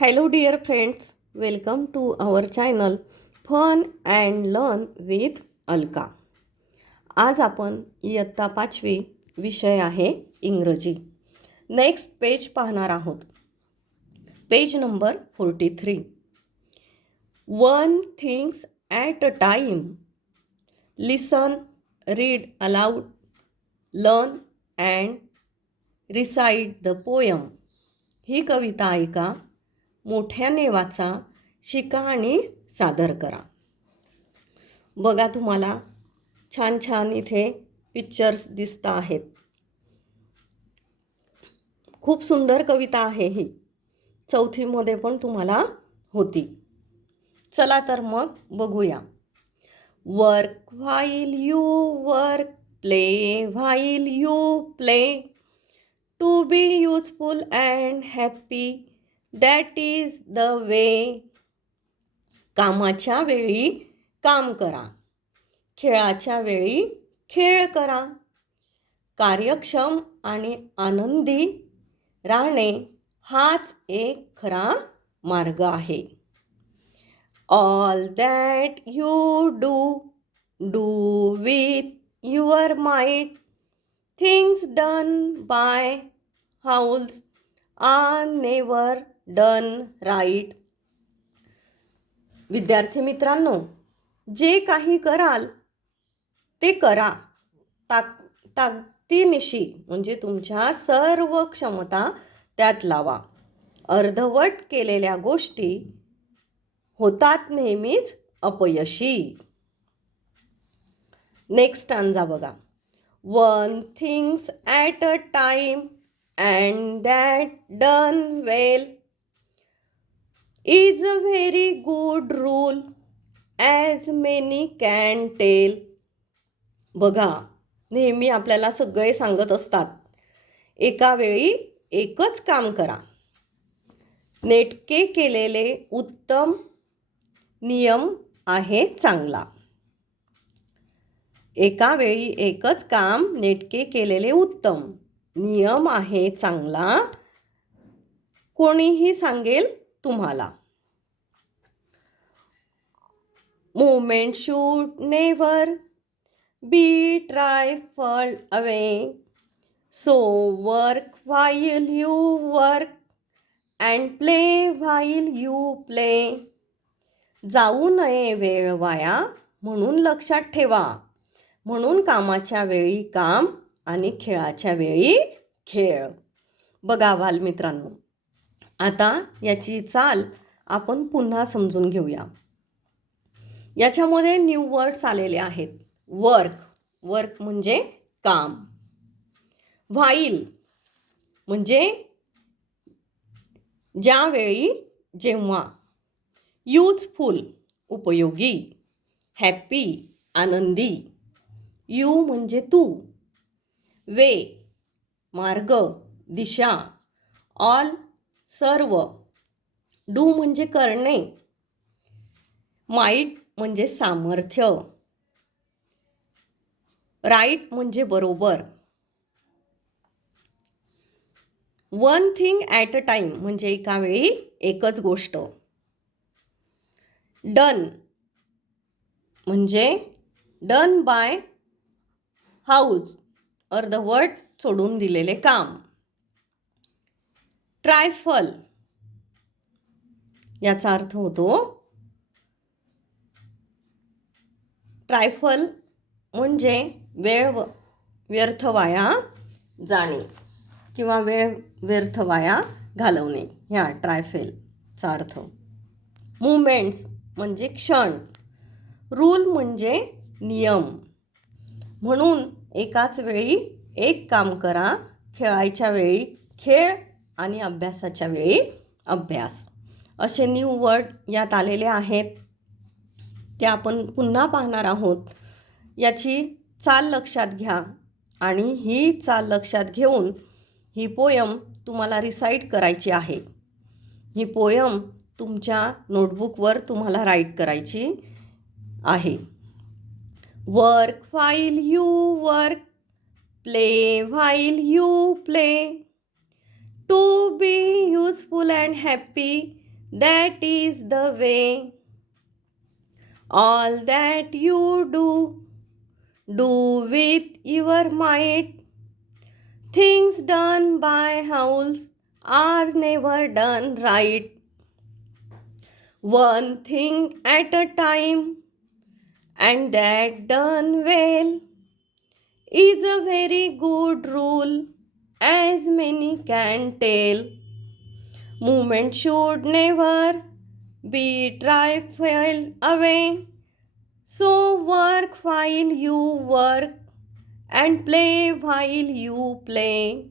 Hello dear friends, welcome to our channel Fun and Learn with Alka. आज आपण इयत्ता 5वी विषय आहे इंग्रजी. नेक्स्ट पेज पाहणार आहोत. Page number 43. One things at a time. Listen, read aloud, learn and recite the poem. ही कविता ऐका, मोठ्याने वाचा, शिका आणि सादर करा. बघा तुम्हाला छान छान इथे पिक्चर्स दिसत आहेत. खूप सुंदर कविता आहे ही. 4थीमध्ये पण तुम्हाला होती. चला तर मग बघूया. Work while you work, play while you play, to be useful and happy, that is the way. कामाच्या वेळी काम करा, खेळाच्या वेळी खेळ करा. कार्यक्षम आणि आनंदी राहणे हाच एक खरा मार्ग आहे. All that you do, do with your mind. Things done by halves are never done right. विद्यार्थी मित्रांनो, जे काही कराल ते करा ताकदीनिशी, म्हणजे तुमच्या सर्व क्षमता त्यात लावा. अर्धवट केलेल्या गोष्टी होतात नेहमीच अपयशी. नेक्स्ट स्टांजा बघा. One things at a time and that done well is a very good rule as many can tell. बघा, नेहमी आपल्याला सगळे सांगत असतात, एका वेळी एकच काम करा. नेटके केलेले उत्तम नियम आहे चांगला. एका वेळी एकच काम नेटके केलेले उत्तम नियम आहे चांगला, कोणीही सांगेल तुम्हाला. Movement should never be trifled away. So work while you work and play while you play. जाऊ नये वेळ वाया म्हणून लक्षात ठेवा. म्हणून कामाच्या वेळी काम आणि खेळाच्या वेळी खेळ. बघा बालमित्रांनो, आता याची चाल आपण पुन्हा समजून घेऊया. याच्यामध्ये न्यू वर्ड्स आलेले आहेत. वर्क, वर्क म्हणजे काम. व्हाईल म्हणजे ज्यावेळी जेव्हा. युजफुल उपयोगी. हॅपी आनंदी. यू म्हणजे तू. वे मार्ग दिशा. ऑल सर्व. डू म्हणजे करणे. माइट म्हणजे सामर्थ्य. राईट म्हणजे बरोबर. One thing at a time म्हणजे एका वेळी एकच गोष्ट. डन म्हणजे डन बाय हाऊस, अर्धवट सोडून दिलेले काम. ट्रायफल याचा अर्थ होतो, ट्रायफल म्हणजे वेळ व्यर्थ वाया जाणे किंवा वेळ व्यर्थ वाया घालवणे, ह्या ट्रायफलचा अर्थ. मुवमेंट्स म्हणजे क्षण. रूल म्हणजे नियम. म्हणून एकाच वेळी एक काम करा. खेळायच्या वेळी खेळ आणि अभ्यासाच्या वेळी अभ्यास. असे न्यू वर्ड यात आलेले आहेत, ते आपण पुन्हा पाहणार आहोत. याची चाल लक्षात घ्या आणि ही चाल लक्षात घेऊन ही पोयम तुम्हाला रिसाईट करायची आहे. ही पोयम तुमच्या नोटबुकवर तुम्हाला राईट करायची आहे. Work while you work, play while you play, to be useful and happy, that is the way. All that you do with your might. Things done by howls are never done right. One thing at a time, and that done well is a very good rule, as many can tell. Movement should never be trifled away. So work while you work, and play while you play.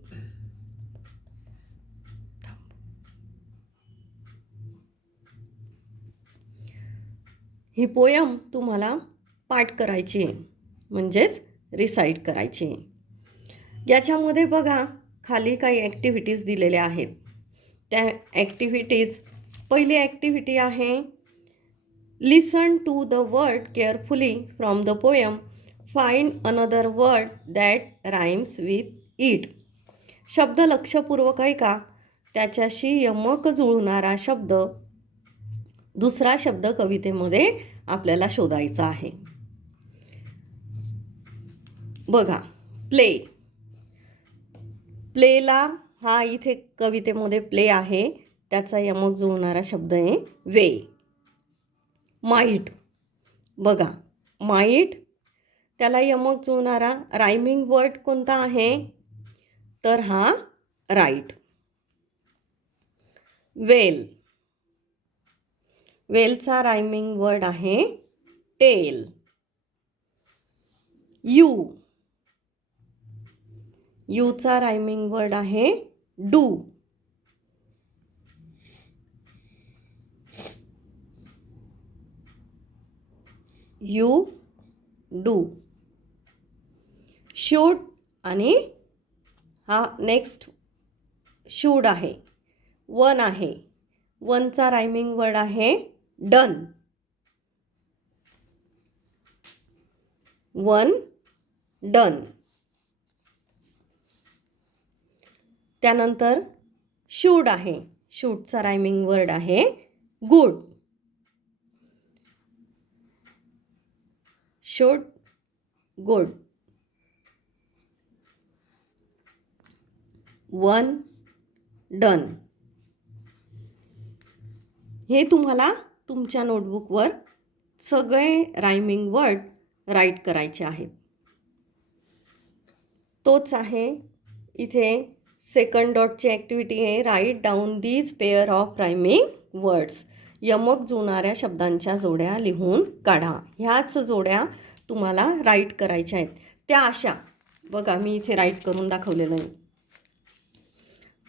He poem तुम्हाला पाठ करायची आहे, म्हणजेच recite करायची आहे. याच्यामध्ये बघा खाली काही ॲक्टिव्हिटीज दिलेल्या आहेत. त्या ॲक्टिव्हिटीज, पहिली ॲक्टिव्हिटी आहे listen to the word carefully from the poem. Find another word that rhymes with it. शब्द लक्षपूर्वक ऐका, त्याच्याशी यमक जुळणारा शब्द, दुसरा शब्द कवितेमध्ये आपल्याला शोधायचा आहे. बघा, प्ले. प्लेला हा इथे कवितेमध्ये प्ले आहे, त्याचा यमक जुळणारा शब्द आहे वे. माईट. बघा, माईट त्याला यमक जुळणारा रायमिंग वर्ड कोणता आहे, तर हा राईट. वेल. वेलचा रायमिंग वर्ड आहे टेल. यू. यूचा रायमिंग वर्ड आहे डू. You do. शूड आणि हा नेक्स्ट शूड आहे, वन आहे. वनचा रायमिंग वर्ड आहे डन. One done. त्यानंतर शूड आहे. शूडचा रायमिंग वर्ड आहे good. Should good. One done. हे तुम्हाला तुमच्या नोटबुकवर सगळे रायमिंग वर्ड राईट करायचे आहेत. तोच आहे इथे सेकंड डॉटची ॲक्टिव्हिटी आहे write down these pair of rhyming words. यमक जुळणाऱ्या शब्दांच्या जोड्या लिहून काढा. ह्याच जोड्या तुम्हाला राईट करायच्या आहेत. त्या अशा बघा, मी इथे राईट करून दाखवलेलं आहे.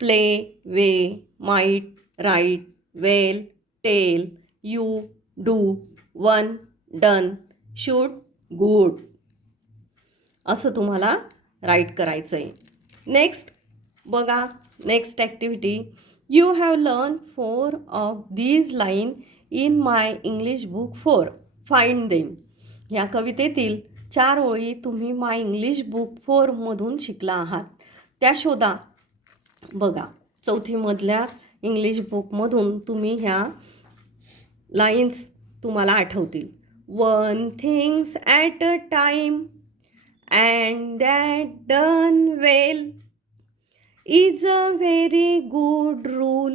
Play, way, might, write, well, tell, you, do, one, done, should, good. असं तुम्हाला राईट करायचं आहे. नेक्स्ट बघा, next activity. You have learn 4 of these line in my English book 4. Find them. ह्या कवितेतील 4 ओळी तुम्ही माय इंग्लिश बुक 4 मधून शिकला आहात, त्या शोधा. बघा, चौथीमधल्या इंग्लिश बुकमधून तुम्ही ह्या लाईन्स तुम्हाला आठवतील. One things at a time, and that done well is a very good rule,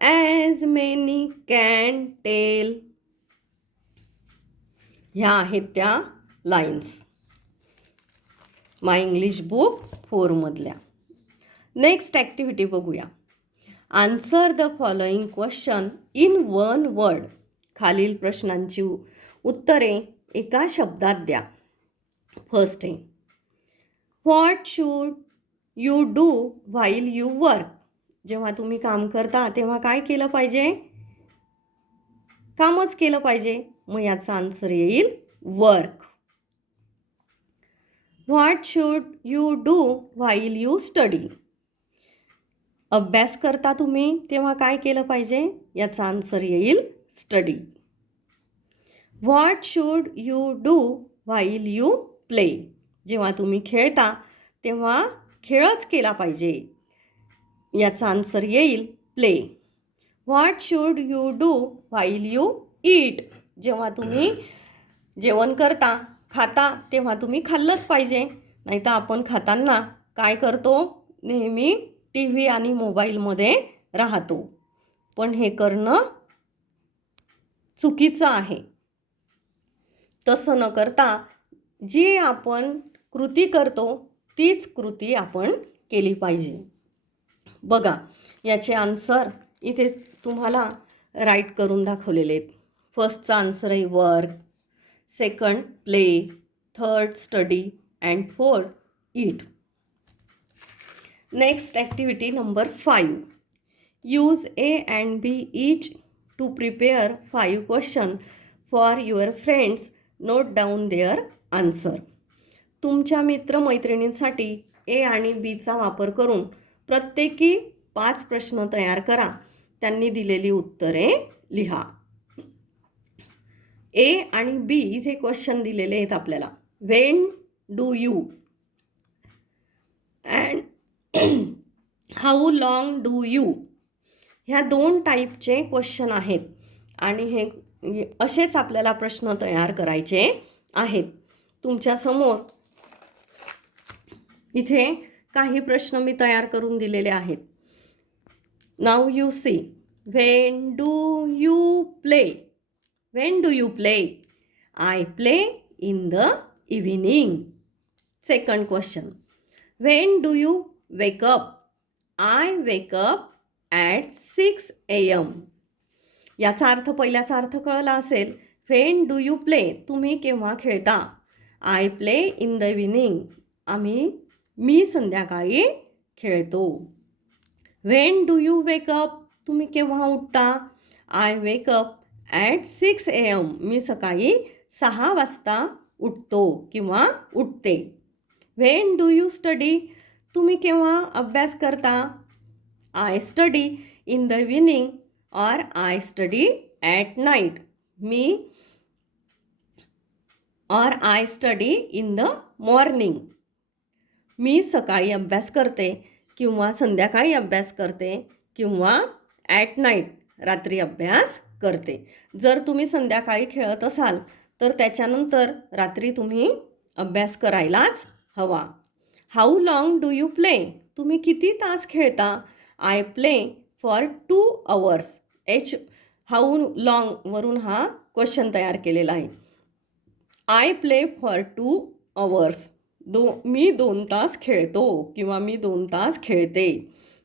as many can tell. ह्या आहेत त्या लाईन्स माय इंग्लिश बुक 4 मधल्या. नेक्स्ट ॲक्टिव्हिटी बघूया. Answer the following question in 1 word. खालील प्रश्नांची उत्तरे एका शब्दात द्या. फर्स्ट आहे, what should you do while you work. जेव्हा तुम्ही काम करता तेव्हा काय केलं पाहिजे, कामच केलं पाहिजे. मग याचा आन्सर येईल work. What should you do while you study. अभ्यास करता तुम्ही तेव्हा काय केलं पाहिजे, याचा आन्सर येईल study. What should you do while you play. जेव्हा तुम्ही खेळता तेव्हा खेळच केला पाहिजे, याचा आन्सर येईल play. What should you do while you eat. जेव्हा तुम्ही जेवण करता खाता तेव्हा तुम्ही खाल्लंच पाहिजे. नाहीतर आपण खाताना काय करतो, नेहमी टी व्ही आणि मोबाईलमध्ये राहतो. पण हे करणं चुकीचं आहे. तसं न करता जी आपण कृती करतो तीच कृती आपण केली पाहिजे. बघा, याचे आन्सर इथे तुम्हाला राईट करून दाखवलेले आहेत. फर्स्टचा आन्सर आहे work, second play, third study and fourth eat. Next activity number 5. Use A and B each to prepare 5 question for your friends. Note down their answer. तुमच्या मित्रमैत्रिणींसाठी ए आणि बीचा वापर करून प्रत्येकी 5 प्रश्न तयार करा. त्यांनी दिलेली उत्तरे लिहा. ए आणि बी इथे क्वेश्चन दिलेले आहेत आपल्याला. When do you and how long do you. ह्या 2 टाईपचे क्वेश्चन आहेत आणि हे असेच आपल्याला प्रश्न तयार करायचे आहेत. तुमच्यासमोर इथे काही प्रश्न मी तयार करून दिलेले आहेत. नाव you see. When do you play. When do you play. I play in the evening. Second question. When do you wake up. I wake up at 6 AM. याचा अर्थ, पहिल्याचा अर्थ कळला असेल. व्हेन डू यू प्ले, तुम्ही केव्हा खेळता. I play in the evening, मी संध्याकाळी खेळतो. When do you wake up, तुम्ही केव्हा उठता. I wake up at 6 AM, मी सकाळी 6 वाजता उठतो किंवा उठते. व्हेन डू यू स्टडी, तुम्ही केव्हा अभ्यास करता. I study in the evening और I study at night. I study in the morning. मी सकाळी अभ्यास करते किंवा संध्याकाळी अभ्यास करते किंवा ॲट नाईट, रात्री अभ्यास करते. जर तुम्ही संध्याकाळी खेळत असाल तर त्याच्यानंतर रात्री तुम्ही अभ्यास करायलाच हवा. How long do you play, तुम्ही किती तास खेळता. I play for 2 hours. How long वरून हा क्वेश्चन तयार केलेला आहे. I play for 2 hours. मी 2 तास खेळतो किंवा मी 2 तास खेळते.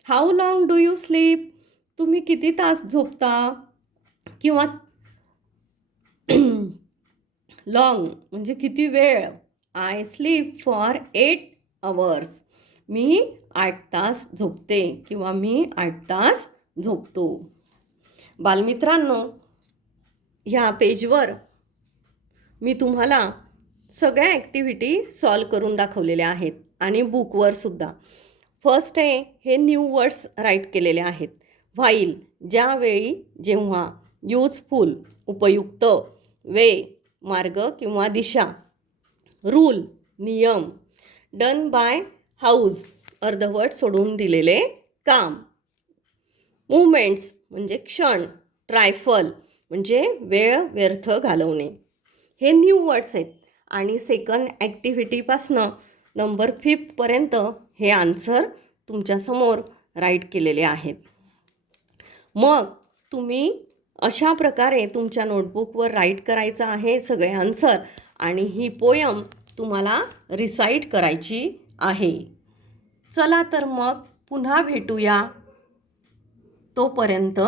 How long do you sleep, तुम्ही किती तास झोपता किंवा लॉंग म्हणजे किती वेळ. I sleep for 8 hours. मी 8 तास झोपते किंवा मी 8 तास झोपतो. बालमित्रांनो, ह्या पेजवर मी तुम्हाला सगळ्या ॲक्टिव्हिटी सॉल्व करून दाखवलेल्या आहेत आणि बुकवर सुद्धा. फर्स्ट आहे, हे न्यू वर्ड्स राईट केलेले आहेत. व्हाईल, ज्यावेळी, जेव्हा. यूजफुल, उपयुक्त. वे, मार्ग किंवा दिशा. रूल, नियम. डन बाय हाऊस, अर्धवट सोडून दिलेले काम. मुवमेंट्स म्हणजे क्षण. ट्रायफल म्हणजे वेळ व्यर्थ घालवणे. हे न्यू वर्ड्स आहेत आणि सेकंड ॲक्टिव्हिटीपासनं नंबर 5 पर्यंत हे आन्सर तुमच्यासमोर राईट केलेले आहेत. मग तुम्ही अशा प्रकारे तुमच्या नोटबुकवर राईट करायचं आहे सगळे आन्सर आणि ही पोयम तुम्हाला रिसाईट करायची आहे. चला तर मग पुन्हा भेटूया. तोपर्यंत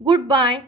गुड बाय.